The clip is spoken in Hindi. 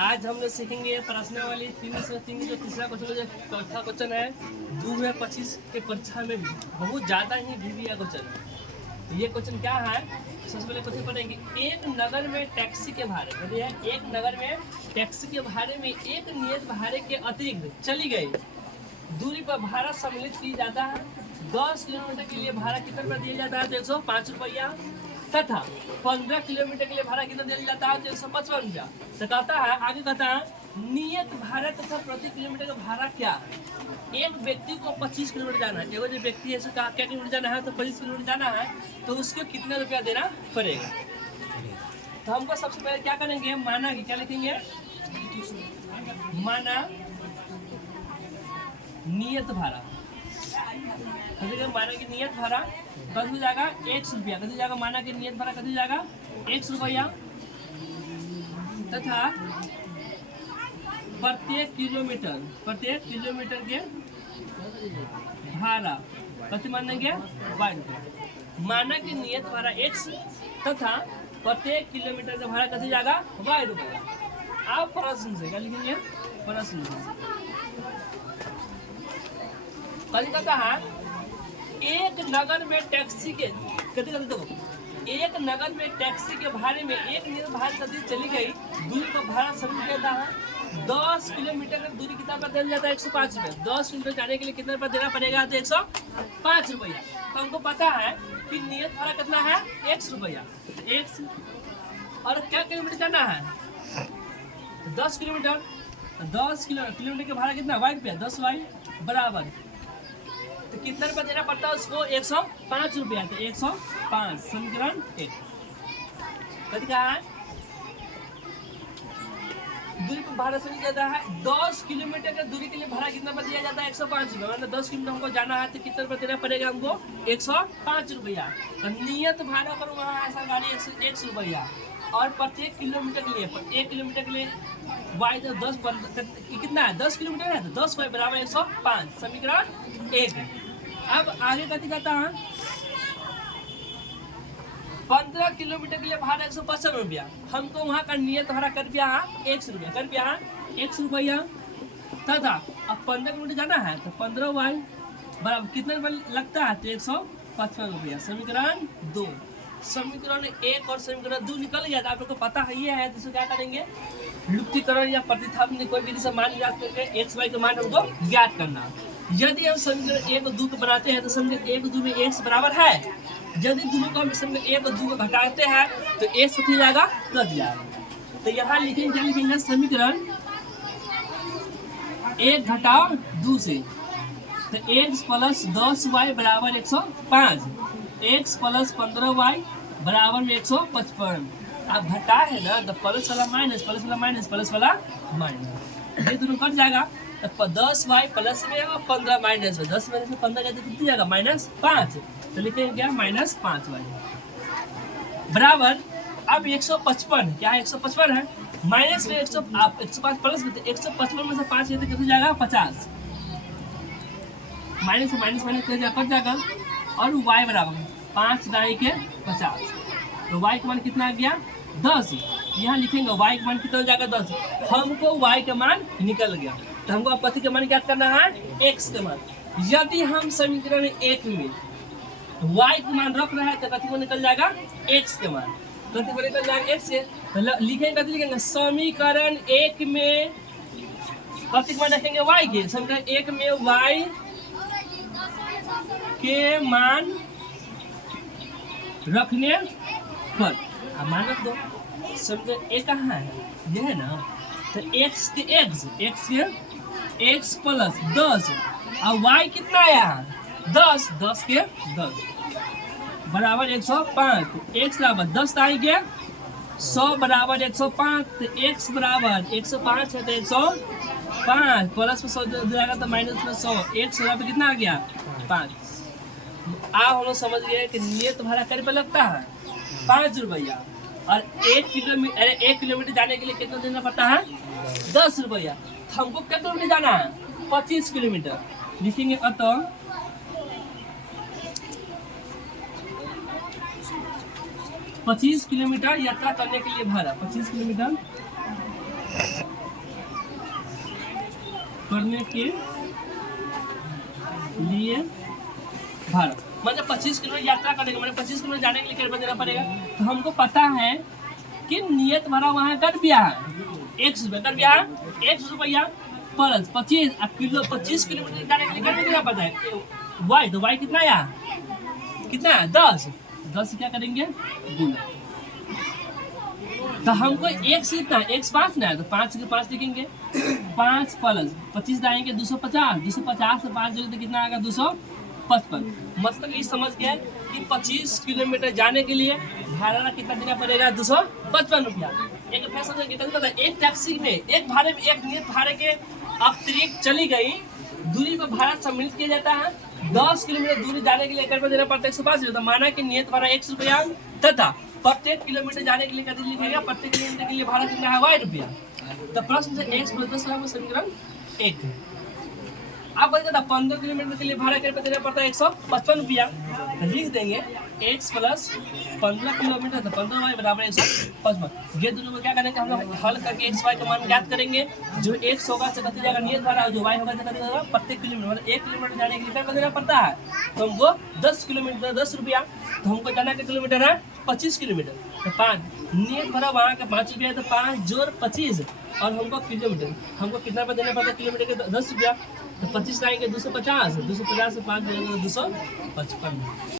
आज हम लोग सीखेंगे प्रश्नावली 3 जो तीसरा क्वेश्चन जो चौथा क्वेश्चन है 2025 के परीक्षा में बहुत ज़्यादा ही वीवीआई क्वेश्चन है। ये क्वेश्चन क्या है, सबसे पहले क्वेश्चन पढ़ेंगे। एक नगर में टैक्सी के भाड़े, एक नगर में टैक्सी के भाड़े में एक नियत भाड़े के अतिरिक्त चली गई दूरी पर भाड़ा सम्मिलित की जाता है। 10 किलोमीटर के लिए भाड़ा कितना रुपया दिया जाता है? तो 105 रुपया, तथा 15 किलोमीटर के लिए भाड़ा कितना दिया जाता है? तो 155 रुपया। तो कहता है, आगे कहता है नियत भाड़ा तथा प्रति किलोमीटर का भाड़ा क्या? एक व्यक्ति को 25 किलोमीटर जाना है, एगो जो व्यक्ति है क्या किलोमीटर जाना है? तो 25 किलोमीटर जाना है, तो उसको कितना रुपया देना पड़ेगा? तो हमको सबसे पहले क्या करेंगे, माना कि क्या लिखेंगे, माना नियत भाड़ा। माना की नियत भाड़ा कद हो जाएगा 100 रुपया, कद हो जाएगा माना की नियत भाड़ा कद हो जाएगा 100 रुपया, तथा प्रत्येक किलोमीटर के भाड़ा कति मानेंगे 22 रुपया। माना की नियत भाड़ा 100 तथा प्रत्येक किलोमीटर का भाड़ा कति जाएगा 22 रुपया। आप प्रश्न से क्या लिखेंगे, प्रश्न से कभी कहता है एक नगर में टैक्सी के एक नगर में टैक्सी के भाड़े में एक नियत भाड़ा कति चली गई दूरी का भाड़ा सभी देता है। 10 किलोमीटर की दूरी कितना पर दिया जाता है? 105 रुपये। 10 किलोमीटर जाने के लिए कितना रुपया देना पड़ेगा? तो 105 रुपया। तो हमको पता है कि नियत भाड़ा कितना है 100 रुपया। 100 और क्या किलोमीटर जाना है? 10 किलोमीटर। 10 किलोमीटर के भाड़ा कितना? 22 रुपया। 10 वाई बराबर तो कितना रुपया देना पड़ता है उसको? 105 रुपया। तो 105 समीकरण 1 कभी कहा है दूरी पर भाड़ा से जाता है। 10 किलोमीटर का दूरी के लिए भाड़ा कितना पर दिया जाता है? 105 रुपया। मतलब 10 किलोमीटर हमको जाना है तो कितना रुपया देना पड़ेगा हमको? 105 रुपया। तो नियत भाड़ा पर वहाँ ऐसा गाड़ी 100 रुपया और प्रत्येक किलोमीटर के लिए 1 किलोमीटर के लिए वाई तो 10 कितना है? 10 किलोमीटर है तो 10 वाई बराबर 105 समीकरण 1। अब आगे कथी कहता है 15 किलोमीटर के लिए भाड़ा 155 रुपया। हमको वहाँ का नियत भाड़ा कर दिया है 100 रुपया, कर दिया है 100 रुपया, तथा अब 15 किलोमीटर जाना है तो 15 वाई बराबर कितना रुपया लगता है? तो 155 रुपया समीकरण 2। समीकरण 1 और समीकरण 2 निकल गया था। आप लोग को पता है ये है, जिसको क्या करेंगे लुप्तीकरण या प्रतिस्थापन कोई विधि से मान ज्ञात करके एक्स वाई का मान हमको ज्ञात करना। यदि हम समीकरण 1 और 2 को बनाते हैं तो समीकरण 1 और 2 में x बराबर है। यदि दोनों को हम समीकरण 1 और 2 को घटाते हैं तो x कितना जाएगा? कट जाएगा। तो यहाँ लिखेंगे क्या लिखेंगे? समीकरण 1 घटाओ 2 से तो x प्लस 10y बराबर 105, x प्लस 15y बराबर में 155। आप घटा है ना तो प्लस वाला माइनस, प्लस वाला माइनस, प्लस वाला माइनस, ये दोनों कट जाएगा। तो 10y प्लस में और 15 माइनस में, 10 माइनस में 15 कहते कितनी जाएगा? -5। तो लिखेंगे क्या? -5y बराबर अब 155 क्या है? 155 है माइनस में 105 प्लस में 155 में से 5 कितना जाएगा? 50। माइनस से माइनस माइनस कट जाएगा और y बराबर 5 दाई के 50। तो y का मान कितना आ गया? 10। यहाँ लिखेंगे y का मान कितना हो जाएगा? 10। हमको y का मान निकल गया तो हमको अब कथी का मान ज्ञात करना है? x का मान। यदि हम समीकरण 1 में y का मान रख रहे हैं तो कथी को निकल जाएगा? x का मान। कथी को निकल जाएगा? x से तो लिखेंगे कथी लिखेंगे? समीकरण 1 में कथी का मान रखेंगे? y के। समीकरण 1 में y के मान रखने पर मान रख दो। समीकरण 1 कहाँ है? ये है ना। तो x के x प्लस 10 और y कितना आया है? 10 के 10 बराबर 105। x बराबर 10 आई गया 100 बराबर 105। तो x बराबर 105 है तो 105 प्लस में 100 जाएगा तो माइनस में 100, x बराबर कितना आ गया? 5। आप हम लोग समझ गए कि नियत भाड़ा कर पे लगता है 5 रुपया और 1 किलोमीटर जाने के लिए कितना देना पड़ता है? 10 रुपया। हमको कितना किलोमीटर जाना है? 25 किलोमीटर। लिखेंगे अतः 25 किलोमीटर यात्रा करने के लिए भाड़ा 25 किलोमीटर करने के लिए भाड़ा, मतलब 25 किलोमीटर यात्रा करेगा, मतलब 25 किलोमीटर जाने के लिए कितना देना पड़ेगा। तो हमको पता है कि नियत भाड़ा वहाँ कर दिया है 100 रुपया, कर दिया है 100 रुपया प्लस 25 किलोमीटर जाने के लिए कितना देना पड़ता है वाई। तो वाई कितना आया, कितना है 10 क्या करेंगे गुना। तो हमको एक से कितना x 5 ना है, तो 5 के 5 लिखेंगे, 5 प्लस 25 लाएंगे 250, 250 से 5 जोड़े तो कितना आएगा 255। मतलब ये समझ गया कि 25 किलोमीटर जाने के लिए भाड़ा कितना देना पड़ेगा 255 रुपया। एक फैसला पता है, एक टैक्सी में एक भाड़े में एक नियत भाड़े के अतिरिक्त चली गई दूरी पर भाड़ा सम्मिलित किया जाता है। 10 किलोमीटर दूरी जाने के लिए कर देना पड़ता है 105 रुपया। माना कि नियत भाड़ा 100 रुपया तथा प्रत्येक किलोमीटर जाने के लिए कितना लिखेगा, प्रत्येक किलोमीटर के लिए भाड़ा कितना है y रुपया। तो प्रश्न से x + 10 का समीकरण 1। अब बताइए 15 किलोमीटर के लिए भाड़ा कितना देना पड़ता है 155 रुपया। तो लिख देंगे x + 15 किलोमीटर, तो 15y बराबर 155। ये दोनों को क्या करेंगे, हम लोग हल करके x y का मान ज्ञात करेंगे। जो x होगा से कत जाएगा नियत भाड़ा, जो y होगा से कत जाएगा प्रत्येक किलोमीटर। मतलब 1 किलोमीटर जाने के लिए कितना देना पड़ता है, तो हमको 10 किलोमीटर 10 रुपया। तो हमको जाना का किलोमीटर है 25 किलोमीटर, तो 5 नियत भरा वहाँ का 5 रुपया, तो 5 जोड़ 25 और हमको किलोमीटर हमको कितना पर देना पड़ता है किलोमीटर के 10 रुपया। तो 25 लाएंगे 250, 250 से 5 255।